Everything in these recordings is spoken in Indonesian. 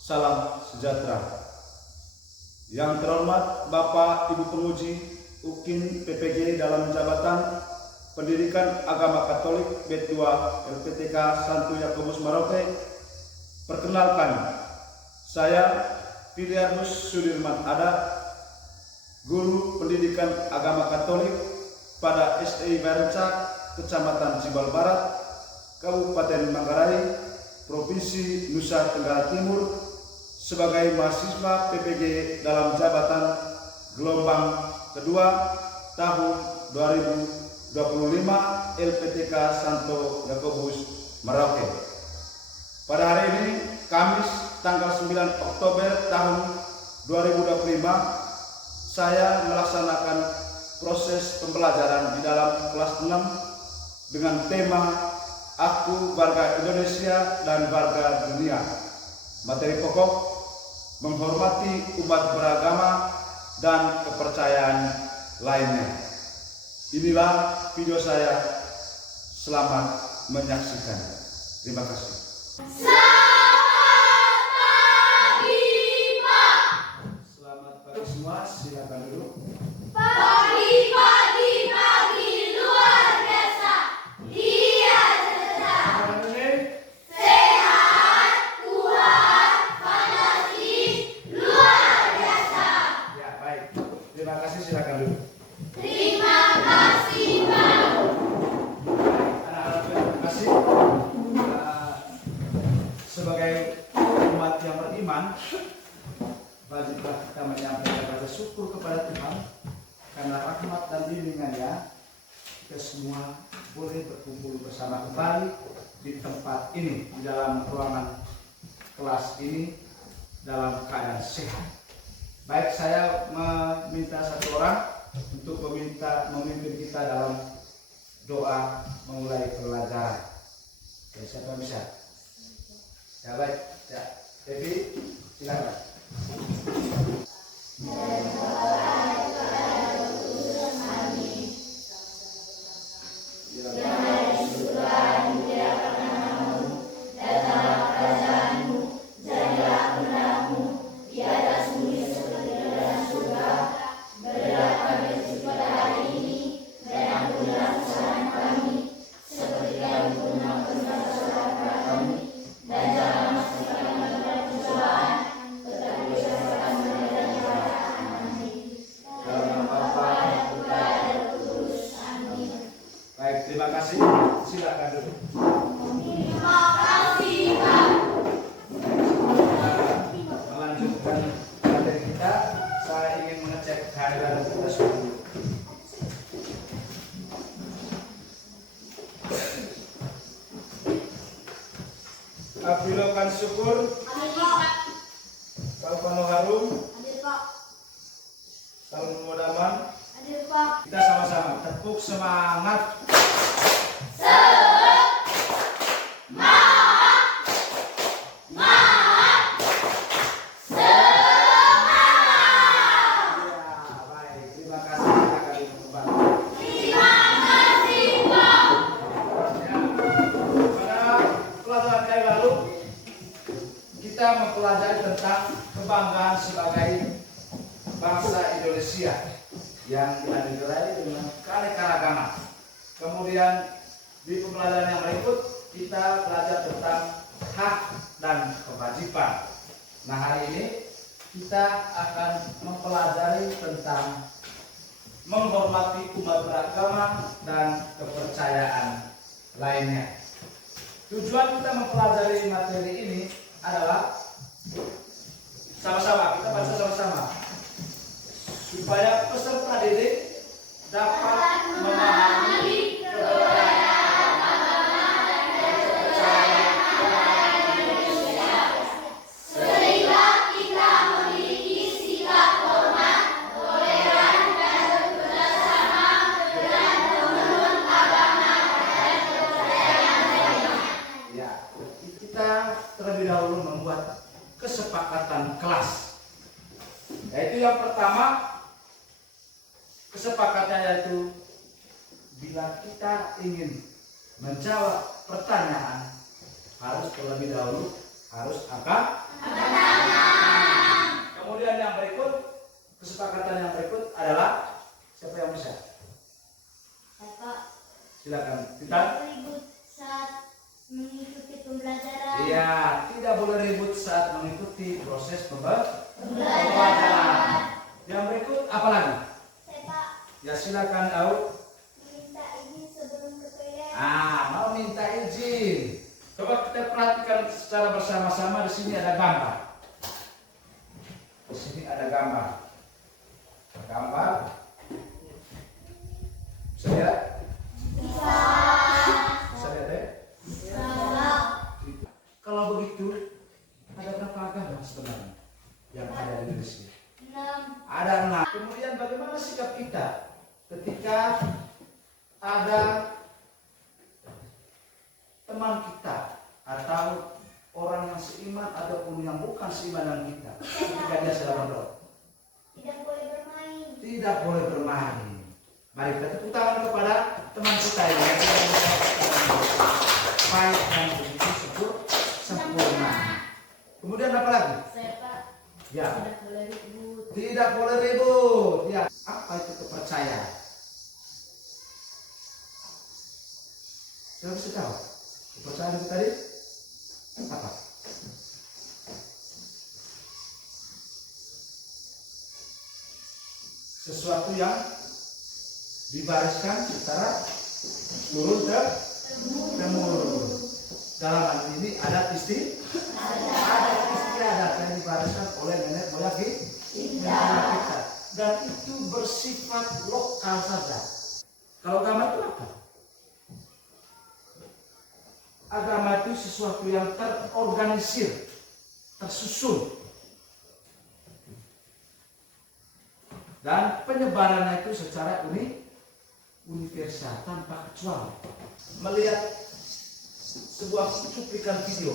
salam sejahtera. Yang terhormat Bapak Ibu Penguji UKIN PPG dalam jabatan Pendidikan Agama Katolik B2 LPTK Santo Yakobus Merauke. Perkenalkan, saya Pilianus Sudirman Ada, Guru Pendidikan Agama Katolik pada SDI Barenca, Kecamatan Cibal Barat, Kabupaten Manggarai, Provinsi Nusa Tenggara Timur, sebagai mahasiswa PPG dalam jabatan gelombang kedua tahun 2025 LPTK Santo Yakobus Merauke. Pada hari ini, Kamis tanggal 9 Oktober tahun 2025, saya melaksanakan proses pembelajaran di dalam kelas 6 dengan tema Aku Warga Indonesia dan Warga Dunia. Materi pokok: menghormati umat beragama dan kepercayaan lainnya. Inilah video saya. Selamat menyaksikan. Terima kasih. Selamat pagi semua, silakan duduk. Pagi luar biasa. Iya cerdas. Sehat, kuat, fantastis, luar biasa. Ya, baik. Terima kasih, silakan duduk. Terima kasih, Pak. Anak-anak, terima kasih. Sebagai umat yang beriman, wajiblah kita menyampaikan rasa syukur kepada Tuhan karena rahmat dan bimbingannya kita semua boleh berkumpul bersama kembali di tempat ini, di dalam ruangan kelas ini dalam keadaan sehat. Baik, saya meminta satu orang untuk memimpin kita dalam doa memulai pelajaran. Oke, siapa yang bisa? Ya, baik. Ya, Devi, silakan. Terima kasih, silakan duduk. Terima kasih, Pak. Melanjutkan materi kita, saya ingin mengecek kehadiran kita semua. Afilokan syukur, Hadir, Pak. Kalpano Harum, Hadir, Pak. Talun Modaman. Hadir, Pak. Kita sama-sama tepuk semangat. Kita mempelajari tentang kebanggaan sebagai bangsa Indonesia yang kita digelar dengan keanekaragaman. Kemudian di pembelajaran yang berikut kita belajar tentang hak dan kewajiban. Nah, hari ini kita akan mempelajari tentang menghormati umat beragama dan kepercayaan lainnya. Tujuan kita mempelajari materi ini adalah sama-sama, kita baca sama-sama, supaya peserta didik dapat memahami keberadaan agama dan kepercayaan Indonesia, Sehingga kita memiliki sikap hormat, toleran, dan bekerjasama dengan pemeluk agama dan kepercayaan lainnya. ya. Kita terlebih dahulu membuat kesepakatan kelas, yaitu yang pertama, kesepakatannya yaitu bila kita ingin menjawab pertanyaan harus terlebih dahulu harus angkat. Kemudian yang berikut, kesepakatan yang berikut adalah siapa yang bisa? Silakan. Kita. Ribut saat mengikuti pembelajaran. Iya, tidak boleh ribut saat mengikuti proses Pembelajaran. pembelajaran. Yang berikut apa lagi? Pak, Ya silakan tahu. minta izin sebelum ke toilet. Mau minta izin. Coba kita perhatikan secara bersama-sama. Di sini ada gambar. Di sini ada gambar. Gambar. Bisa lihat? Bisa. Bisa lihat ya? Bisa. Kalau begitu, ada berapa agama sebenarnya yang ada di Indonesia? 6. Ada 6. Kemudian bagaimana sikap kita ketika ada teman kita atau orang yang seiman ataupun yang bukan seiman dengan kita ketika dia sedang berdoa? Tidak boleh bermain. Tidak boleh bermain. Mari kita tepuk tangan kepada teman kita ini yang baik dan begitu sempurna. Kemudian apa lagi? Pak, Ya. tidak boleh ribut. Tidak boleh ribut. Ya, apa itu kepercayaan? Sudah bisa tahu? Kepercayaan itu tadi apa? Sesuatu yang dibariskan secara turun temurun. Dalam hal ini adat istiadat yang dibariskan oleh nenek moyang kita, dan itu bersifat lokal saja. Kalau agama itu apa? Agama itu sesuatu yang terorganisir, tersusun, dan penyebarannya itu secara universal tanpa kecuali. Melihat sebuah cuplikan video,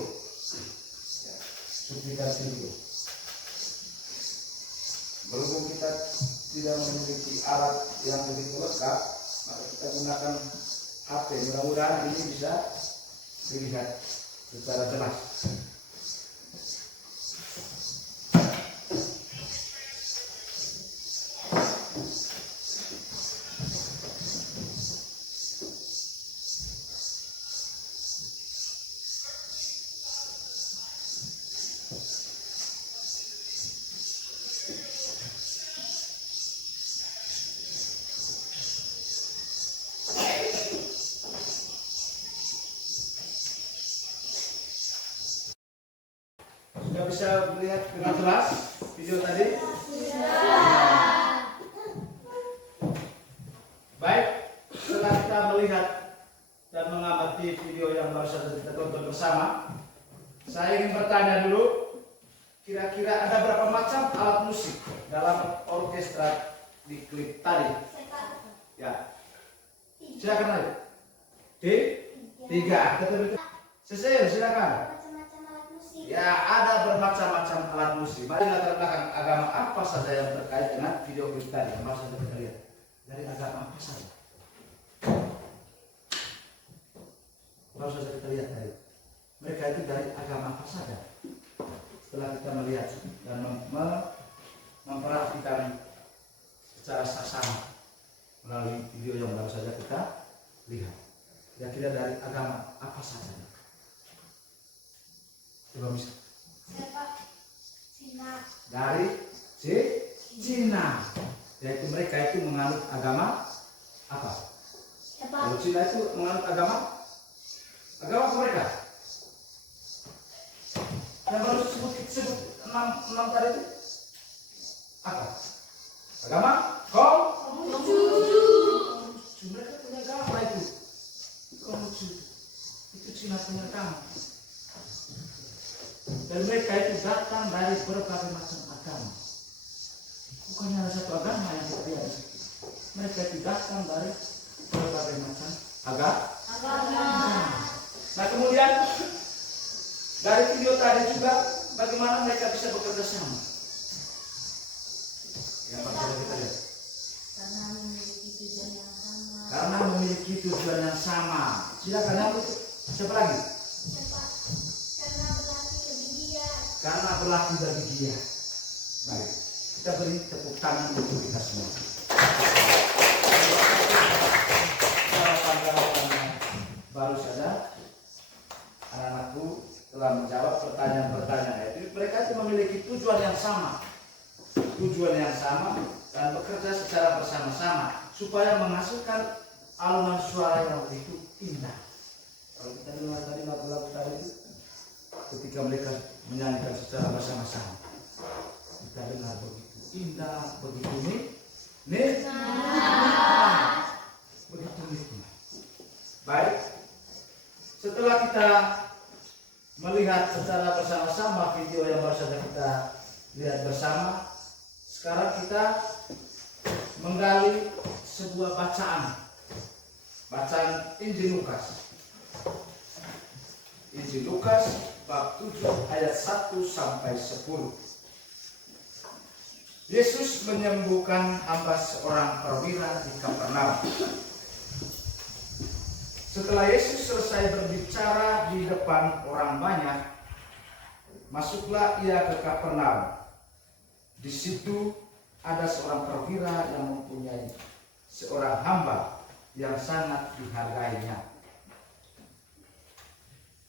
berhubung kita tidak memiliki alat yang begitu lengkap, maka kita gunakan HP. Mudah-mudahan ini bisa dilihat secara jelas. Sudah bisa melihat dengan jelas video tadi? Baik, setelah kita melihat dan mengamati video yang baru saja kita tonton bersama, saya ingin bertanya dulu, kira-kira ada berapa macam alat musik dalam orkestra di klip tadi? Ya, silakan lagi. Tiga. Cecil, silakan. Ya, ada bermacam-macam alat musik. Mari latar belakang agama apa saja yang terkait dengan video klip tadi yang baru saja kita lihat. Dari agama apa saja? Baru saja kita lihat tadi. Mereka itu dari agama apa saja? Setelah kita melihat dan memperhatikan secara saksama melalui video yang baru saja kita lihat, kira-kira dari agama apa saja? Coba bisa. Cina. Dari Cina. Yaitu mereka itu menganut agama apa? Kalau Cina itu menganut agama apa mereka? Yang baru sebut 6 tadi itu apa? Agama Konghucu. Mereka punya agama itu. Konghucu. Itu Cina punya agama. Dan mereka itu datang dari berbagai macam agama. Bukan hanya satu agama yang kita lihat di situ. Mereka itu datang dari berbagai macam agama. Nah, kemudian dari video tadi juga bagaimana mereka bisa bekerja sama. Yang pertama kita lihat. Karena memiliki tujuan yang sama. Silakan yang siapa lagi? karena berlaku bagi dia. Baik, kita beri tepuk tangan untuk kita semua. Jawaban-jawabannya baru saja anak-anakku telah menjawab pertanyaan-pertanyaan itu. Mereka itu memiliki tujuan yang sama, dan bekerja secara bersama-sama supaya menghasilkan alunan suara yang begitu indah. Kalau kita dengar tadi lagu-lagu tadi itu, ketika mereka menyanyikan secara bersama-sama, kita dengar begitu indah, begitu begitu nikmat. Baik, setelah kita melihat secara bersama-sama video yang baru saja kita lihat bersama, sekarang kita menggali sebuah bacaan Injil Lukas. Injil Lukas bab 7 ayat 1 sampai 10. Yesus menyembuhkan hamba seorang perwira di Kapernaum. Setelah Yesus selesai berbicara di depan orang banyak, masuklah ia ke Kapernaum. Di situ ada seorang perwira yang mempunyai seorang hamba yang sangat dihargainya.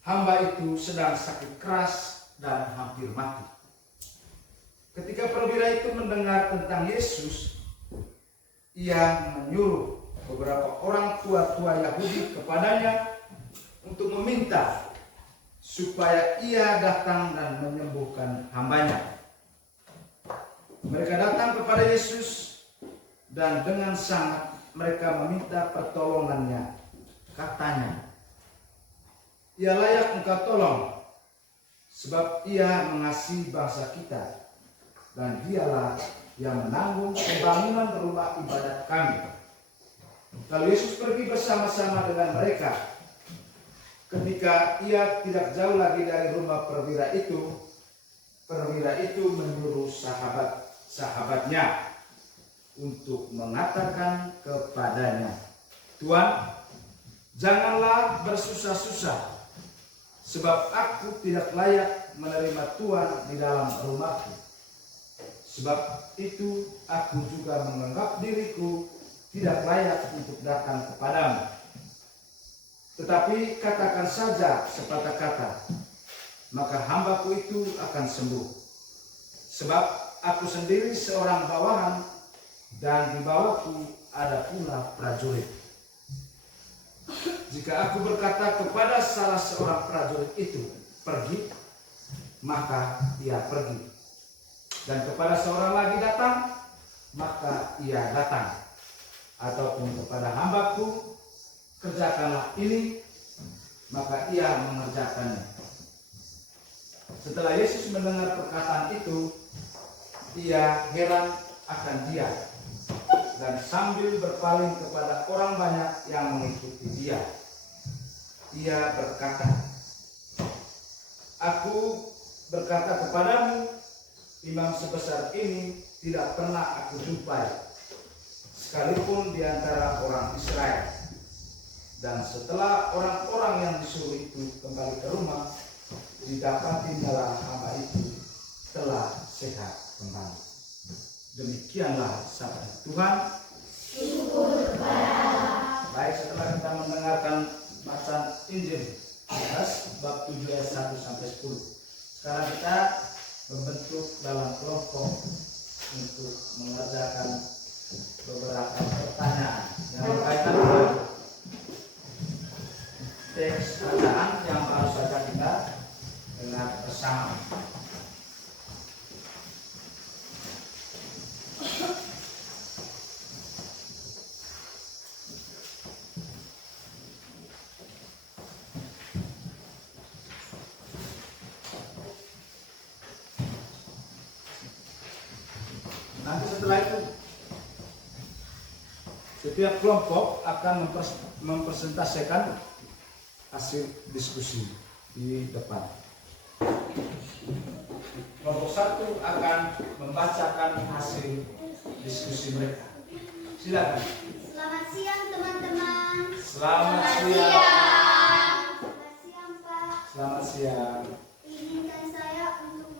Hamba itu sedang sakit keras dan hampir mati. Ketika perwira itu mendengar tentang Yesus, ia menyuruh beberapa orang tua-tua Yahudi kepadanya untuk meminta supaya ia datang dan menyembuhkan hambanya. Mereka datang kepada Yesus dan dengan sangat mereka meminta pertolongannya. Katanya, "Ia layak engkau tolong, sebab ia mengasihi bangsa kita, dan dialah yang menanggung pembangunan rumah ibadat kami." Lalu Yesus pergi bersama-sama dengan mereka. Ketika ia tidak jauh lagi dari rumah perwira itu menyuruh sahabatnya untuk mengatakan kepadanya, "Tuan, janganlah bersusah-susah, sebab aku tidak layak menerima Tuhan di dalam rumahku. Sebab itu aku juga menganggap diriku tidak layak untuk datang kepadamu. Tetapi katakan saja sepatah kata, maka hambaku itu akan sembuh. Sebab aku sendiri seorang bawahan, dan di bawahku ada pula prajurit. Jika aku berkata kepada salah seorang prajurit itu, 'Pergi,' maka ia pergi. Dan kepada seorang lagi, 'Datang,' maka ia datang. Ataupun kepada hambaku, 'Kerjakanlah ini,' maka ia mengerjakannya." Setelah Yesus mendengar perkataan itu, ia heran akan dia, dan sambil berpaling kepada orang banyak yang mengikuti dia, ia berkata, "Aku berkata kepadamu, imam sebesar ini tidak pernah aku jumpai, sekalipun di antara orang Israel." Dan setelah orang-orang yang disuruh itu kembali ke rumah, didapati dalam hamba itu telah sehat kembali. Demikianlah sabda Tuhan. Syukur kepada Allah. Baik, setelah kita mendengarkan bacaan Injil Lukas bab 7 ayat 1 sampai 10. Sekarang kita membentuk dalam kelompok untuk mengerjakan beberapa pertanyaan yang berkaitan dengan teks bacaan yang baru saja kita dengar bersama. Nanti setelah itu setiap kelompok akan mempresentasikan hasil diskusi di depan. Kelompok 1 akan membacakan hasil diskusi mereka. Silakan. Selamat siang teman-teman. Selamat siang. Selamat siang Pak. Selamat siang. Izinkan saya untuk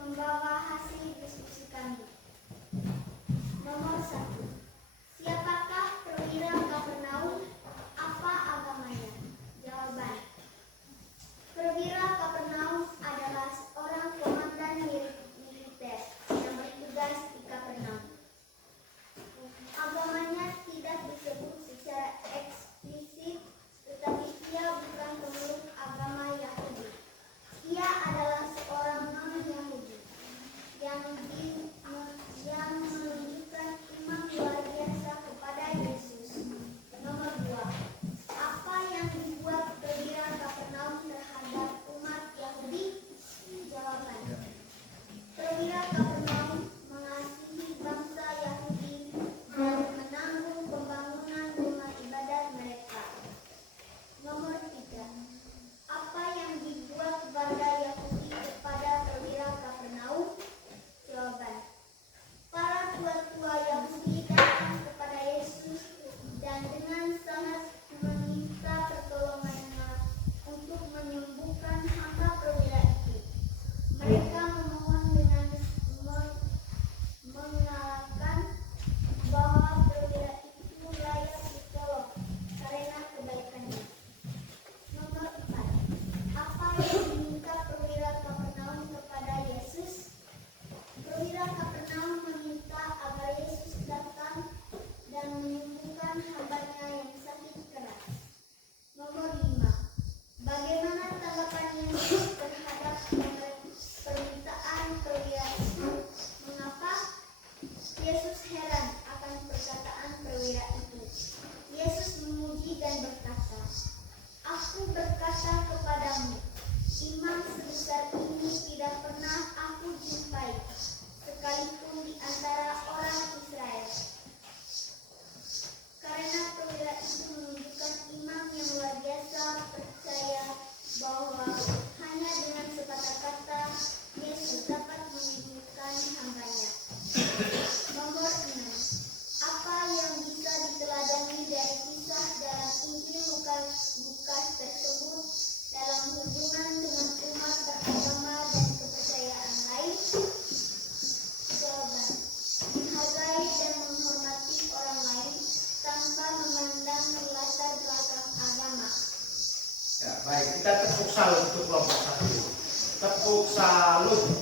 salut untuk kelompok 1. Tepuk salut.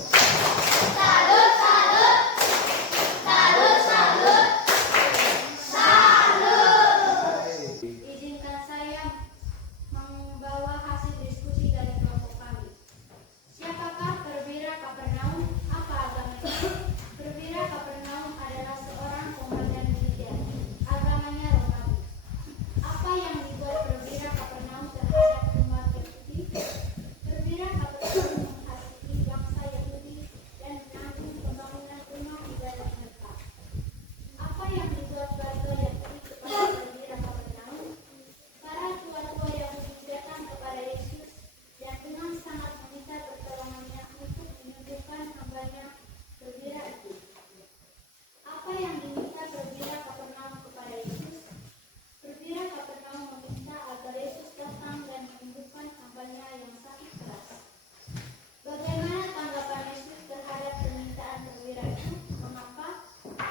Salut, salut. Salut, salut. Salut. Izinkan saya membawa hasil diskusi dari kelompok kami. Siapakah perwira Kapernaum? Apa agamanya? Perwira Kapernaum adalah seorang komandan militer. Agamanya Romawi. Apa yang dibuat perwira Kapernaum terhadap umat Yahudi? Perwira Kapernaum menghasiki bangsa Yahudi dan menanggung pembangunan rumah ibadah mereka. Apa yang dibuat warga Yahudi kepada perwira Kapernaum? Para tua-tua Yahudi datang kepada Yesus dan dengan sangat meminta pertolongannya untuk menyembuhkan hambanya perwira itu. Apa yang diminta perwira Kapernaum kepada Yesus? Perwira Kapernaum meminta agar Yesus datang dan menyembuhkan hambanya yang sakit keras. Bagaimana tanggapan Yesus terhadap permintaan perwira itu? Mengapa?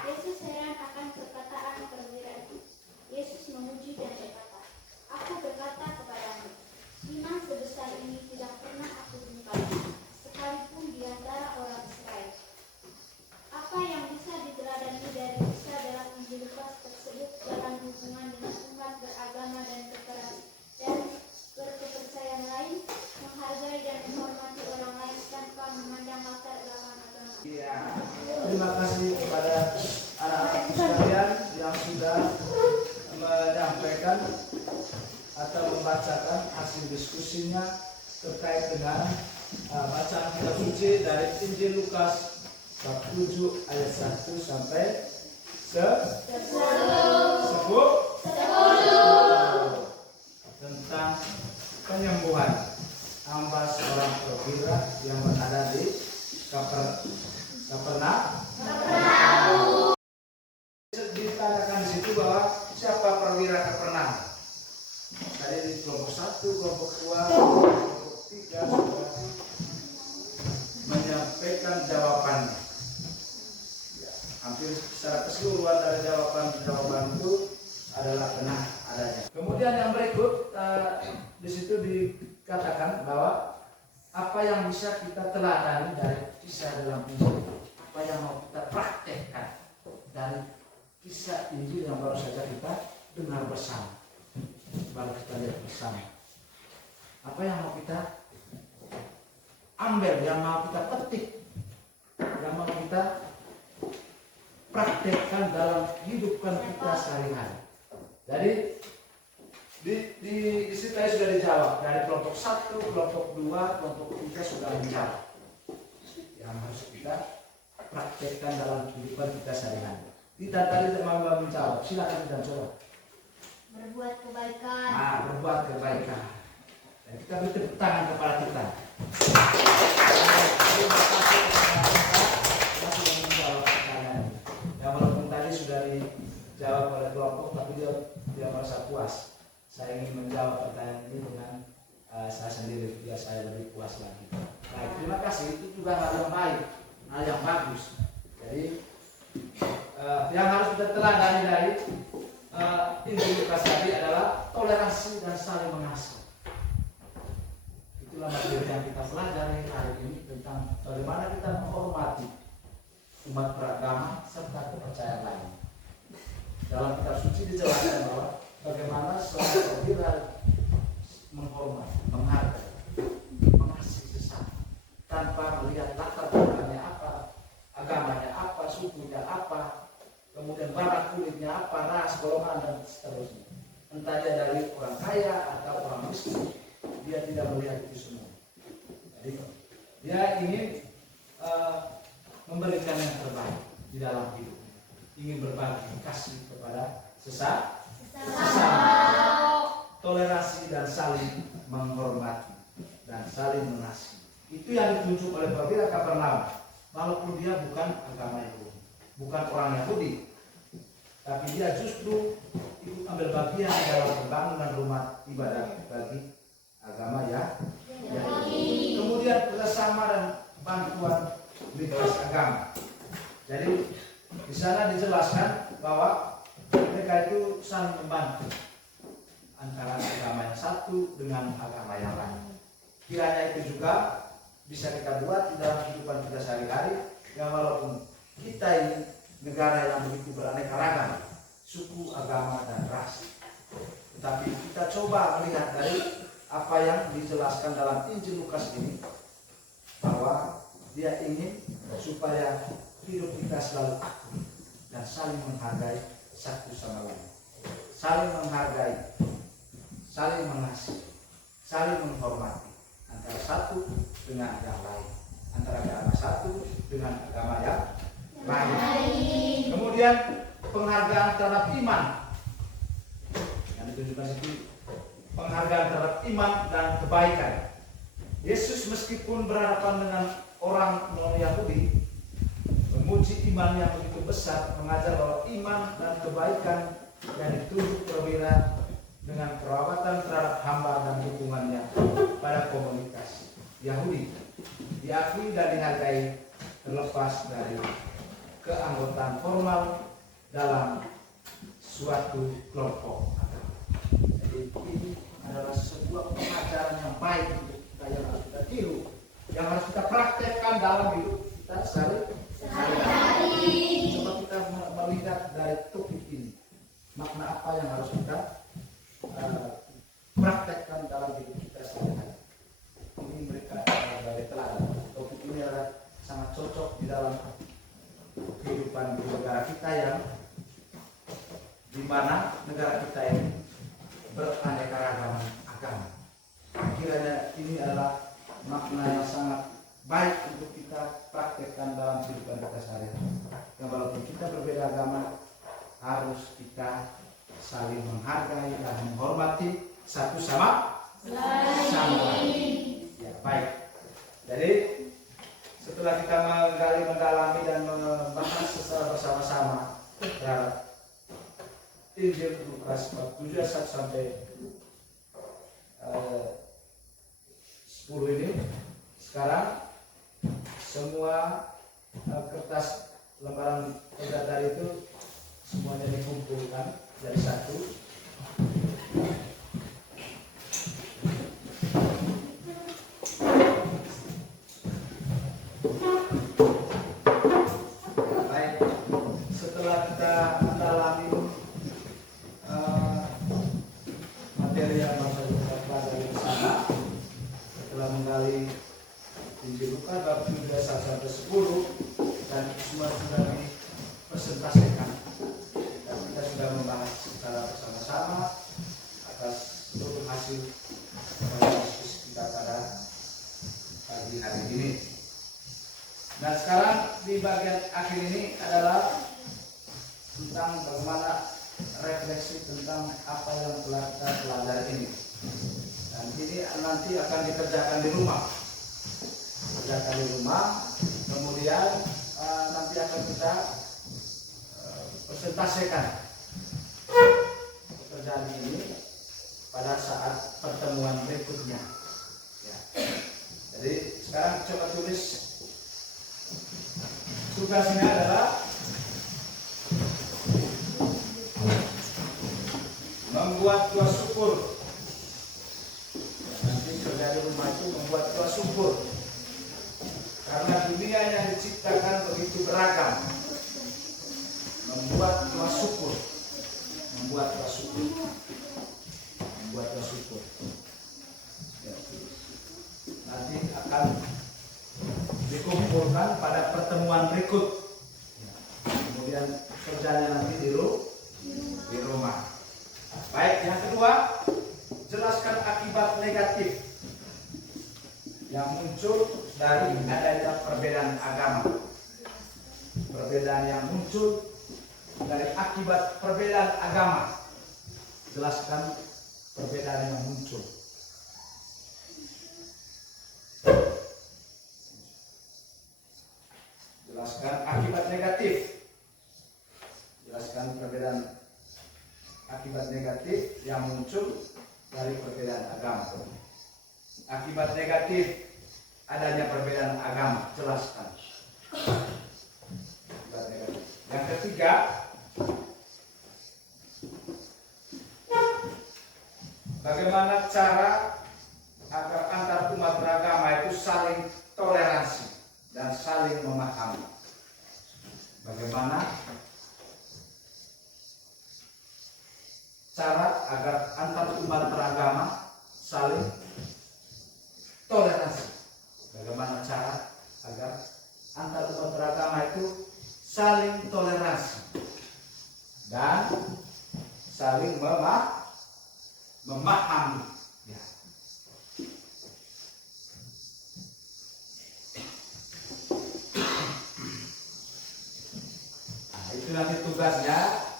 Yesus heran akan perkataan perwira itu. Yesus memuji dan berkata, "Aku berkata kepadamu, iman sebesar ini tidak pernah aku jumpai, sekalipun di antara orang Israel." Apa yang bisa diteladani dari kisah dalam Injil Lukas tersebut dalam hubungan dengan umat beragama dan berkepercayaan lain, menghargai dan menghormati orang lain tanpa memandang latar belakang agama. Iya. Terima kasih kepada anak-anak sekalian yang sudah menyampaikan atau membacakan hasil diskusinya terkait dengan bacaan kitab suci dari Injil Lukas bab 7 ayat 1 sampai 10 tentang penyembuhan hamba seorang perwira yang berada di Kapernaum. Ditanyakan di situ bahwa siapa perwira Kapernaum. Tadi di kelompok 1, kelompok 2, kelompok 3 sudah menyampaikan jawabannya. Ya, hampir secara keseluruhan dari jawaban itu adalah benar adanya. Kemudian yang berikut di situ dikatakan bahwa apa yang bisa kita teladani dari kisah dalam Injil, apa yang mau kita praktekkan dari kisah Injil yang baru saja kita dengar bersama, baru kita lihat bersama. Apa yang mau kita ambil, yang mau kita petik, yang mau kita praktekkan dalam kehidupan kita sehari-hari. Jadi di situ sudah dijawab dari kelompok 1, kelompok 2, kelompok 3 sudah menjawab. Yang harus kita praktekkan dalam kehidupan kita sehari-hari. Kita tadi mau menjawab, silakan kita coba. Berbuat kebaikan. Berbuat kebaikan. Dan kita beri tepuk tangan kepada kita. Terima kasih kepada kita yang sudah menjawab pertanyaan. Ya walaupun tadi sudah dijawab oleh kelompok, tapi dia merasa puas. Saya ingin menjawab pertanyaan ini dengan saya sendiri, biar saya lebih puas lagi. Baik, terima kasih. Itu juga hal yang baik, hal yang bagus. Jadi yang harus kita teladani dari Injil Lukas tadi adalah toleransi dan saling mengasihi. Itulah materi yang kita pelajari hari ini tentang bagaimana kita menghormati umat beragama serta kepercayaan lain. Dalam kitab suci dijelaskan bahwa bagaimana seorang perwira menghormati, menghargai, mengasihi sesama tanpa melihat latar belakangnya apa, agamanya apa, sukunya apa, kemudian warna kulitnya apa, ras, golongan dan seterusnya. Entah dia dari orang kaya atau orang miskin, dia tidak melihat itu semua. Jadi dia ingin memberikan yang terbaik di dalam hidupnya, ingin berbagi kasih kepada sesama, toleransi dan saling menghormati dan saling mengasihi. Itu yang ditunjuk oleh perwira Kapernaum, walaupun dia bukan agama Yahudi, bukan orang Yahudi, tapi dia justru ikut ambil bagian dalam pembangunan rumah ibadah bagi agama Yahudi. Kemudian kerjasama dan bantuan lintas agama. Jadi di sana dijelaskan bahwa mereka itu saling membantu antara agama yang satu dengan agama yang lain. kiranya itu juga bisa kita buat di dalam kehidupan kita sehari-hari, yang walaupun kita ini negara yang begitu beraneka ragam, suku, agama, dan ras, tetapi kita coba melihat dari apa yang dijelaskan dalam Injil Lukas ini, bahwa dia ingin supaya hidup kita selalu akur dan saling menghargai satu sama lain, saling menghargai, saling mengasihi, saling menghormati antara satu dengan yang lain, antara agama satu dengan agama yang lain. Kemudian penghargaan terhadap iman yang ditunjukkan itu, penghargaan terhadap iman dan kebaikan. Yesus meskipun berhadapan dengan orang non-Yahudi, memuji iman yang begitu besar, mengajar bahwa iman dan kebaikan yang ditunjuk berbeda dengan perawatan terhadap hamba dan dukungannya pada komunitas Yahudi diakui dan dihargai terlepas dari keanggotaan formal dalam suatu kelompok agama. Jadi ini adalah sebuah pengajaran yang baik untuk kita, yang harus kita tiru, yang harus kita praktekkan dalam hidup kita sehari-hari. Coba kita melihat dari topik ini, makna apa yang harus kita praktekkan dalam hidup kita sehari-hari. Ini mereka dari teladan. Topik ini adalah sangat cocok di dalam kehidupan di negara kita, yang di mana negara kita ini beraneka ragam agama. Kiranya ini adalah makna yang sangat baik untuk kita praktekkan dalam kehidupan kita sehari-hari. Dan walaupun kita berbeda agama, harus kita saling menghargai dan menghormati satu sama lain. Ya, baik. Jadi setelah kita menggali, mendalami dan membahas secara bersama-sama terhadap Injil Lukas 47 sampai 10 ini, sekarang semua kertas lembaran data itu semuanya dikumpulkan jadi satu. Baik, setelah kita mendalami materi yang bakal kita pelajari bersama, setelah menggali Injil Lukas bab 7 sampai 10, dan semua sudah dipresentasikan dan kita sudah membahas secara bersama-sama atas seluruh hasil diskusi kita pada pagi hari ini. Nah, sekarang di bagian akhir ini adalah tentang bagaimana refleksi tentang apa yang telah kita pelajari ini. Dan ini nanti akan dikerjakan di rumah. Kerjakan di rumah, kemudian nanti akan kita presentasikan pekerjaan ini pada saat pertemuan berikutnya. Ya. Jadi sekarang coba tulis, tugasnya adalah membuat doa syukur. Nanti kerja di rumah itu membuat doa syukur, karena dunia yang diciptakan begitu beragam. Membuat doa syukur, membuat doa syukur, membuat doa syukur. Ya. Nanti akan dikumpulkan pada pertemuan berikut. Ya. Kemudian kerjanya nanti di rumah. Baik, yang kedua, jelaskan akibat negatif yang muncul dari adanya perbedaan agama. Perbedaan yang muncul dari akibat perbedaan agama. Jelaskan perbedaan yang muncul. Jelaskan akibat negatif. Jelaskan perbedaan akibat negatif yang muncul dari perbedaan agama. Akibat negatif adanya perbedaan agama, jelaskan. Akibat negatif. Yang ketiga, bagaimana cara agar antar umat saling toleransi dan saling memahami. Ya. Nah, itu nanti tugasnya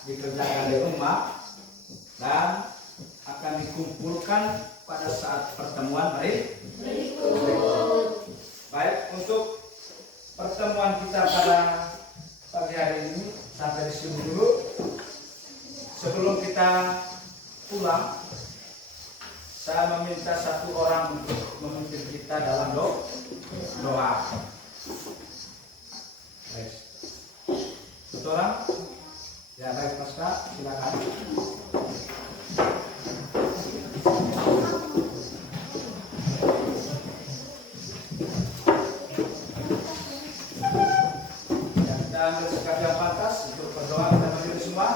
dikerjakan di rumah dan akan dikumpulkan pada saat pertemuan berikut. Baik, untuk pertemuan kita pada pagi hari ini sampai di sini dulu. Sebelum kita pulang, saya meminta satu orang untuk memimpin kita dalam doa. Baik. Satu orang? Ya baik, Pasca, silakan. Ya, kita ambil sikap yang pantas untuk berdoa, kita berdiri semua.